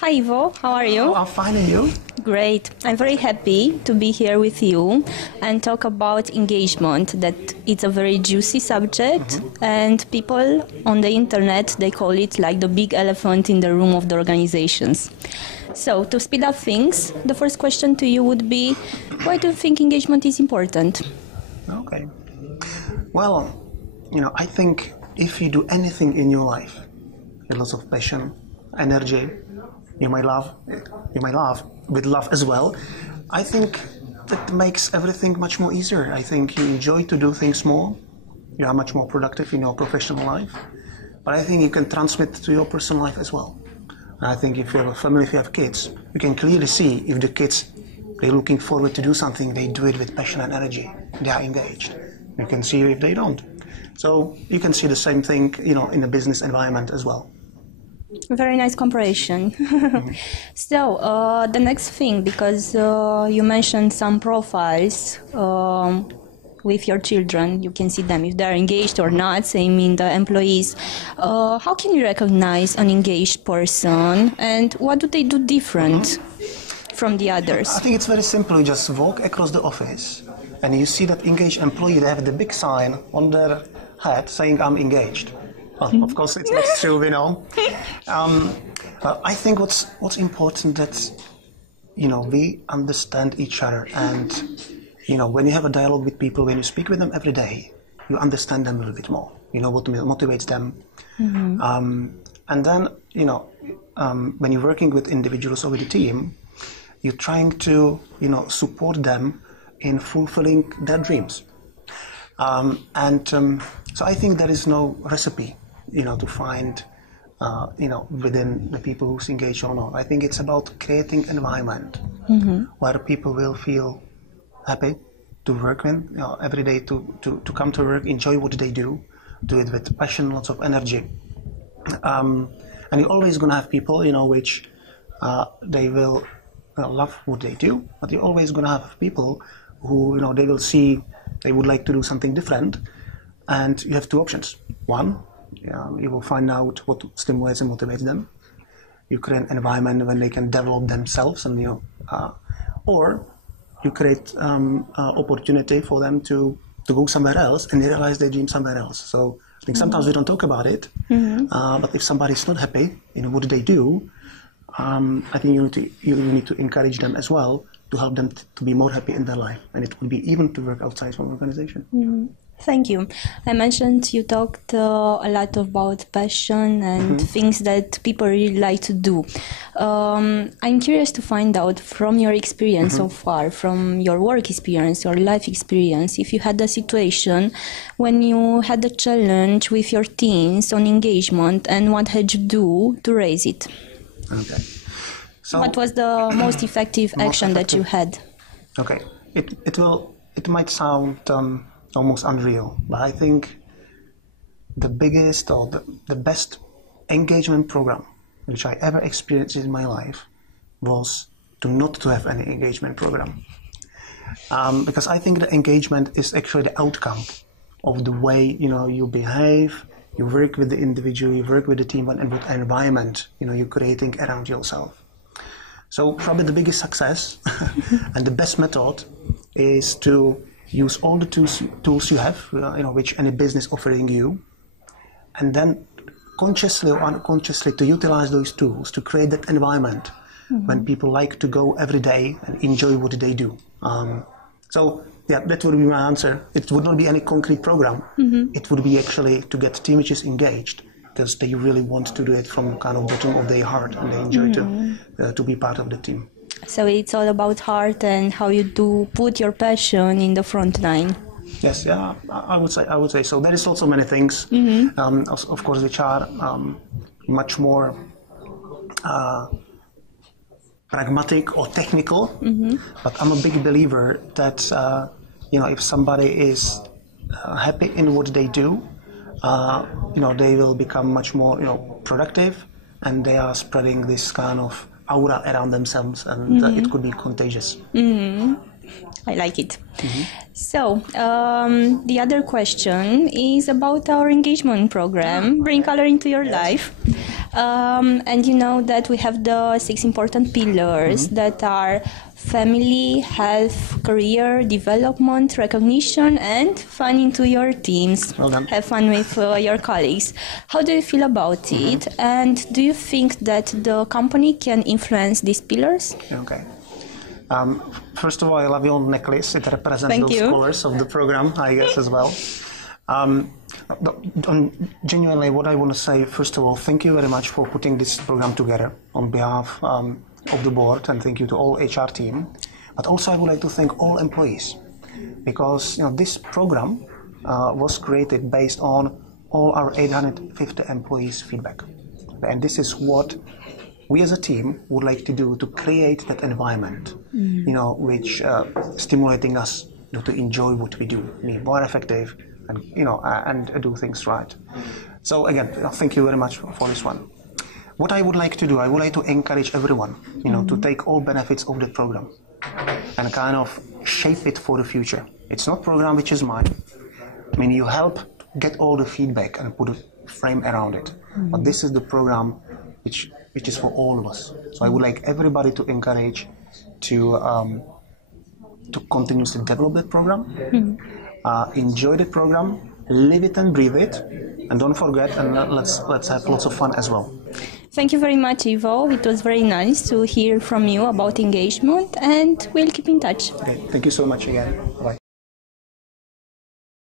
Hi Ivo, how are you? I'm fine, and you? Great. I'm very happy to be here with you and talk about engagement, that it's a very juicy subject and people on the internet, they call it like the big elephant in the room of the organizations. So to speed up things, the first question to you would be, why do you think engagement is important? Okay. Well, I think if you do anything in your life, with lots of passion, energy, you might laugh with love as well. I think that makes everything much more easier. I think you enjoy to do things more. You are much more productive in your professional life. But I think you can transmit to your personal life as well. And I think if you have a family, if you have kids, you can clearly see if the kids, they're looking forward to do something, they do it with passion and energy. They are engaged. You can see if they don't. So you can see the same thing, in the business environment as well. Very nice comparison. So, the next thing, because you mentioned some profiles with your children, you can see them if they're engaged or not, same in the employees. How can you recognize an engaged person and what do they do different from the others? I think it's very simple. You just walk across the office and you see that engaged employee, they have the big sign on their head saying, "I'm engaged." Well, of course, it's not true, we know. I think what's important that, we understand each other. And, when you have a dialogue with people, when you speak with them every day, you understand them a little bit more. You know what motivates them. And then, when you're working with individuals or with a team, you're trying to, support them in fulfilling their dreams. So I think there is no recipe, to find, within the people who's engaged or not. I think it's about creating an environment where people will feel happy to work in, every day to come to work, enjoy what they do it with passion, lots of energy. And you're always going to have people, which they will love what they do, but you're always going to have people who, they will see they would like to do something different. And you have two options. One, you will find out what stimulates and motivates them. You create an environment when they can develop themselves, and or you create opportunity for them to go somewhere else and realize their dream somewhere else. So I think sometimes we don't talk about it, but if somebody's not happy in what they do, I think you need to encourage them as well to help them to be more happy in their life, and it could be even to work outside from organization. Thank you. I mentioned you talked a lot about passion and things that people really like to do. I'm curious to find out from your experience so far, from your work experience, your life experience, if you had a situation when you had a challenge with your teams on engagement and what had you do to raise it. Okay. So what was the most effective action that you had? Okay. It might sound almost unreal, but I think the biggest or the best engagement program which I ever experienced in my life was not to have any engagement program. Because I think the engagement is actually the outcome of the way you behave, you work with the individual, you work with the team, and what environment you're creating around yourself. So probably the biggest success and the best method is to use all the tools you have, which any business offering you, and then consciously or unconsciously to utilize those tools to create that environment when people like to go every day and enjoy what they do. So yeah, that would be my answer. It would not be any concrete program. It would be actually to get team which is engaged because they really want to do it from kind of bottom of their heart and they enjoy to be part of the team. So it's all about heart and how you do put your passion in the front line. Yes, yeah, I would say so. There is also many things, of course, which are much more pragmatic or technical. But I'm a big believer that if somebody is happy in what they do, they will become much more productive, and they are spreading this kind of aura around themselves, and it could be contagious. I like it. So, the other question is about our engagement program, Bring Color into Your Life. And you know that we have the 6 important pillars that are family, health, career, development, recognition, and fun into your teams. Well done. Have fun with your colleagues. How do you feel about it? And do you think that the company can influence these pillars? Okay. First of all, I love your necklace. It represents Thank those you. colors of the program, I guess, as well. Genuinely, what I want to say, first of all, thank you very much for putting this program together on behalf of the board, and thank you to all HR team. But also, I would like to thank all employees, because this program was created based on all our 850 employees' feedback, and this is what we as a team would like to do to create that environment, which stimulating us to enjoy what we do, be more effective, and and do things right. So again, thank you very much for this one. What I would like to do, I would like to encourage everyone, to take all benefits of the program and kind of shape it for the future. It's not a program which is mine. I mean, you help get all the feedback and put a frame around it. But this is the program which is for all of us. So I would like everybody to encourage to continuously develop that program, enjoy the program, live it and breathe it, and don't forget, and let's have lots of fun as well. Thank you very much, Ivo. It was very nice to hear from you about engagement, and we'll keep in touch. Okay, thank you so much again. Bye.